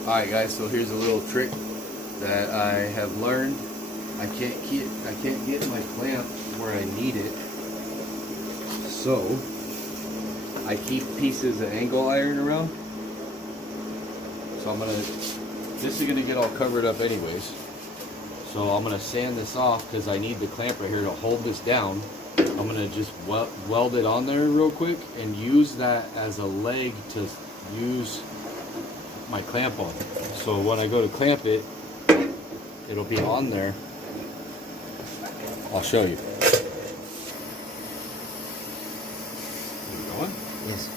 Alright guys, so here's a little trick that I have learned. I can't get my clamp where I need it. So I keep pieces of angle iron around. So this is gonna get all covered up anyways. So I'm gonna sand this off because I need the clamp right here to hold this down. I'm gonna just weld it on there real quick and use that as a leg to use my clamp on. So when I go to clamp it, it'll be on there. I'll show you. Yes.